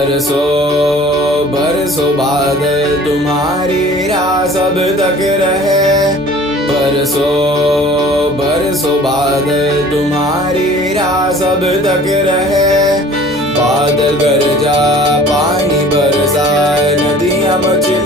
बरसो बरसो बादल तुम्हारी राह सब तक रहे। बरसो बरसो बादल तुम्हारी राह सब तक रहे। बादल गरजा पानी बरसाए, नदियां मच